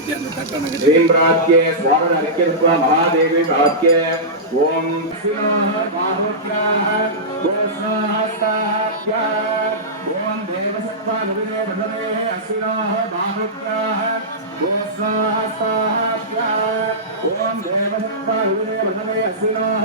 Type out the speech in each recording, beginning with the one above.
श्रीम्राज्य स्वागनरिकृत्वा महादेवी भाग्य। ॐ ॐ देवसत्त्वानुविदेवधरेः असिराः बाहुत्याः ॐ स्वाहास्ताः ॐ देवसत्त्वानुविदेवधरे असिराः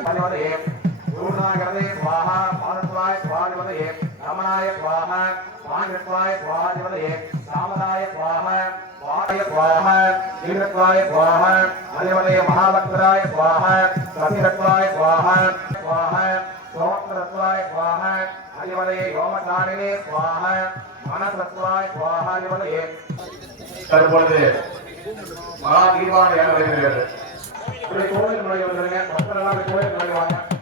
பதிவதே பூர்ணாகரதே சுவாஹா பாதத்வாய் சுவாதிவதே ரமணாய சுவாம பாண்டித்வாய் சுவாதிவதே சாமதாய சுவாம சுவாய சுவாம தீரத்வாய சுவாம அதிவதே மகாபக்தராய தற்பொழுது மகா தீபாவளி வருகிறது இப்படி கோவில் நுழைய வந்துருங்க. பக்தரெல்லாம் இப்படி கோவில் நுழைவாங்க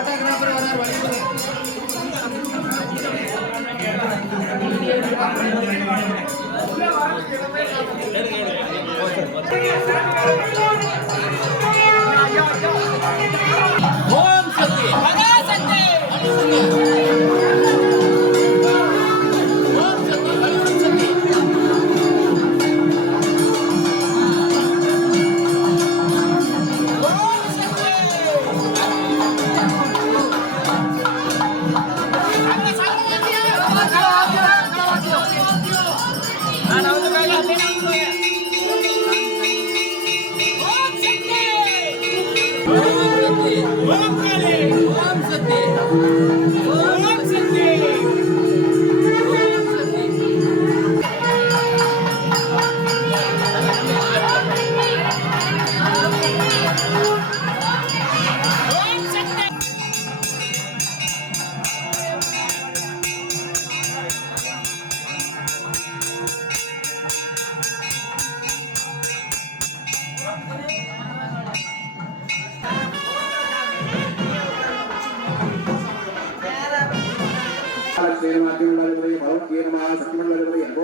போட்டோகிராஃபர் வரார் ஓம் சக்தி. மகா சக்தி.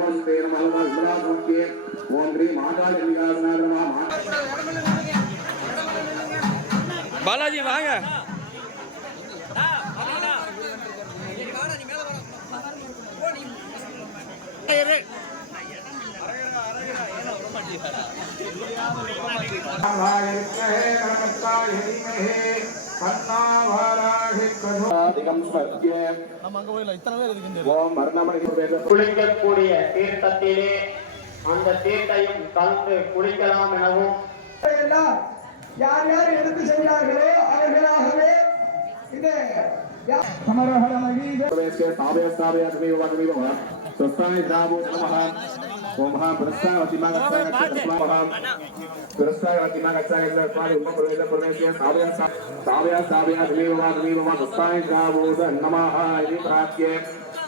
ஓம்ஸ்ரீ நம பாலாஜி வாங்க ரொம்ப நம்ம அங்க போயில குளிக்கக்கூடிய தீர்த்தத்திலே அந்த தீர்த்தையும் கலந்து குளிக்கலாம் எனவும். யார் யார் எடுத்து செய்தார்களோ அவர்களாகவே இது சமரஹரமகீத சாவே சாவே அத்மேவ வகமேவ ஸ்வஸ்தாய தாவோ நமஹ वमहा पुरस्कारवतिमागच्छागच्छत्वावहां पुरस्कारवतिमागच्छागच्छत्वादिमप्रवेशप्रवेशे सावया सावया सावया धमेव वा धमेव वा दत्ताय गावोद नमः इति प्राप्य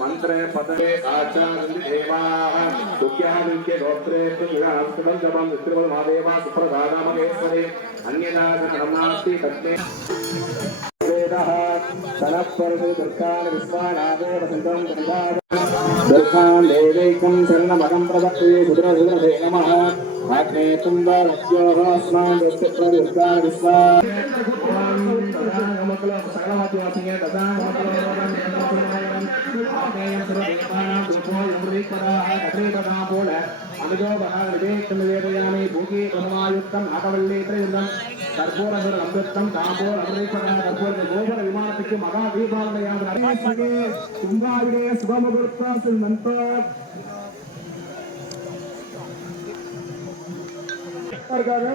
मन्त्रे पदरे आचार्य देवाः दुःख्याः दुःख्ये गोत्रे तुङ्गास्तुमं जपं वित्रिवल महादेवा सुप्रदादा महेश्वरे अन्यनाथ नमास्ति तत्ते वेदः கணப்பொருள் துர்கால விஸ்வாநாதோ வசந்தம் துர்காம் தேவைக்கும் சரணமகம் பிரதக்ஷே சுதரசுதரே நம ஆக்னே தும்ப ரத்யோகாஸ்மான் துர்க்கத்ர துர்கா அனுஜோபகாமி பூகி பரமாயுக்தம் அகவல்லேற்றம் கற்பூரசுர அமிர்தம் தாம்போல் அமிர்தா கற்பூர கோபுர விமானத்துக்கு மகா தீபாவளியாக கும்பாவிடைய சுபமுகூர்த்தம் நண்பர் இருக்காங்க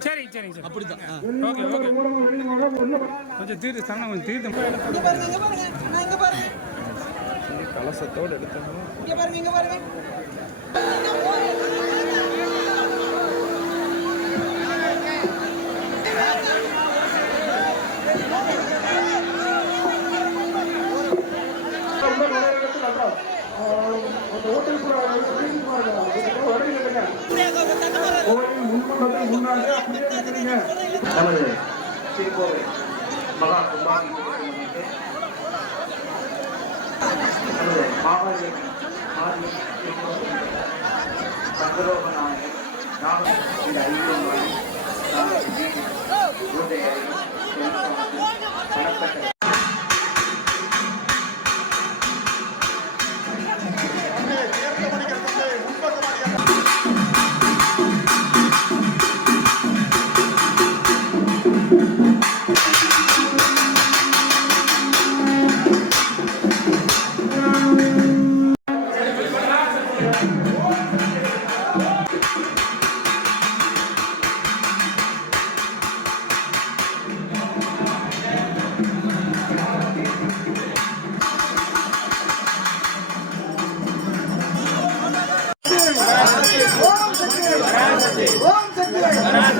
சரி சரி சரி அப்படிதான் ஓகே ஓகே கொஞ்சம் தீர்த்து தானே கொஞ்சம் தீர்த்து கலசத்தோடு எடுத்தோம் நமது திருக்கோவை மகா கும்பாங்கி நமது மாகாளிய ஆரிய சங்கரோகனாய நாம இந்த ஐந்து பணப்பட்ட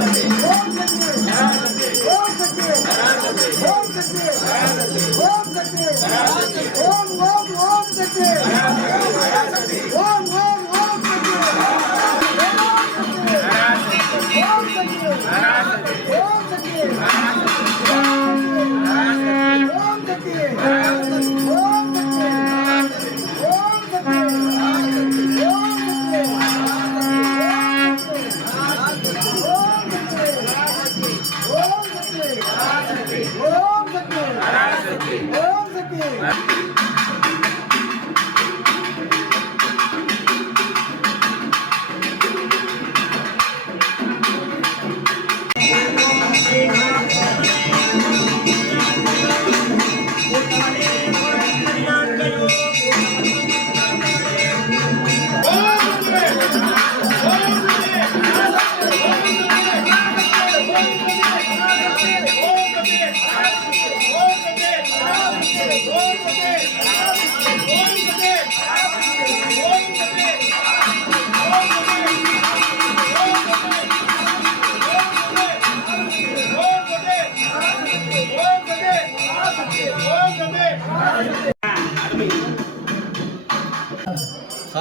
ஓம் சக்தி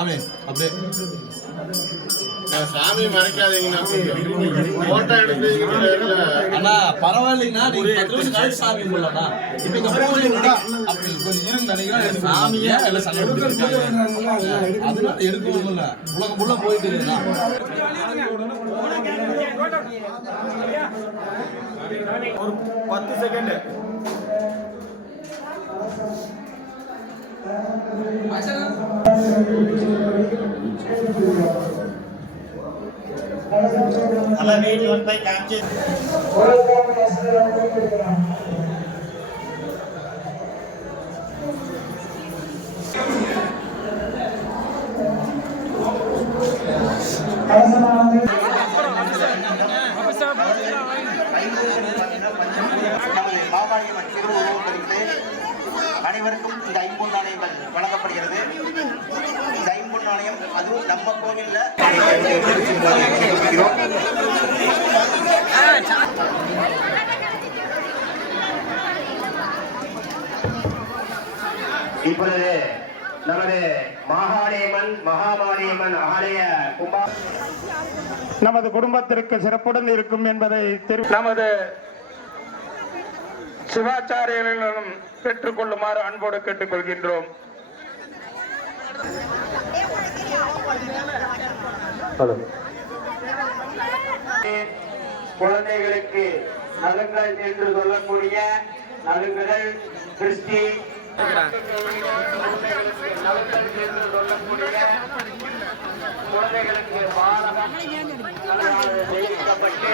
சாமி அப்படியே. சாமி மறைக்காதீங்கண்ணா. போட்டோ எடுக்கிறீங்க அண்ணா பரவாயில்லைங்கண்ணா. நீங்க பத்து நிமிஷம் கழிச்சு சாமி கும்பிடலாம்ண்ணா. இப்ப இந்த பூஜை விட்டா அப்படி கொஞ்சம் இருங்க நினைக்கிறேன் சாமியே எல்லாம் சண்டை அதனால எடுக்கணும் இல்ல உலகம் ஃபுல்லா போயிட்டு இருக்குண்ணா. பத்து செகண்ட் நமது மாகாளியம்மன் திருவுருவம் குறித்து அனைவருக்கும் இந்த ஐம்பொன் நாணயங்கள் வழங்கப்படுகிறது. இந்த ஐம்பொன் நாணயம் அதுவும் நம்ம கோவில்ல. இப்பொழுது நமது மகாளியம்மன் மகாமாரியம்மன் ஆலய கும்பா நமது குடும்பத்திற்கு சிறப்புடன் இருக்கும் என்பதை தெரி நமது சிவாச்சாரியர்களிடம் பெற்றுக்கொள்ளுமாறு அன்போடு கேட்டுக்கொள்கின்றோம். குழந்தைகளுக்கு நலுங்கள் என்று சொல்லக்கூடிய நலுங்குகள் கிறிஸ்டி குழந்தைகளுக்கு பாலகம் தெரிவிக்கப்பட்டு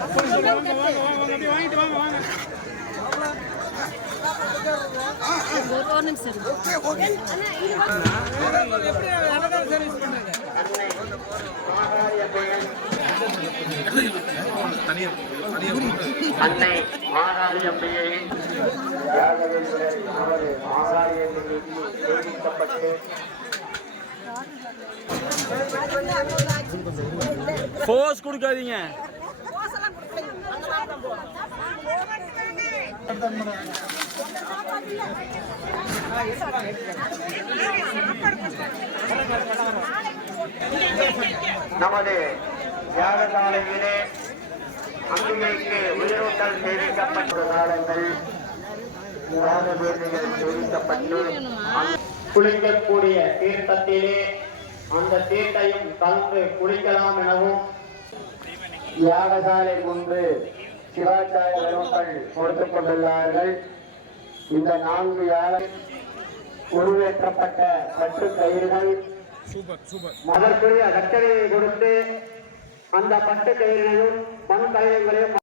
ஆகாரிக்கு தெரிவிக்கப்பட்டுள்ளது அன்னை கொடுக்காதீங்க. நமது யாகசாலையிலே அங்குமைக்கு உயிரூட்டல் தெரிவிக்கப்பட்ட காலங்கள் யாக வேலைகள் தெரிவிக்கப்பட்டு குளிக்கக்கூடிய தீர்த்தத்திலே அந்த தீர்த்தையும் கலந்து குளிக்கலாம் எனவும் யாகசாலை முன்பு சிவாச்சார பெருமக்கள் கொடுத்துக் கொண்டுள்ளார்கள். இந்த நான்கு யாக உருவேற்றப்பட்ட பட்டு கயிறுகள். அதற்குரிய கட்டளையை கொடுத்து அந்த பட்டு கயிறினையும் மண் கயிறுகளையும்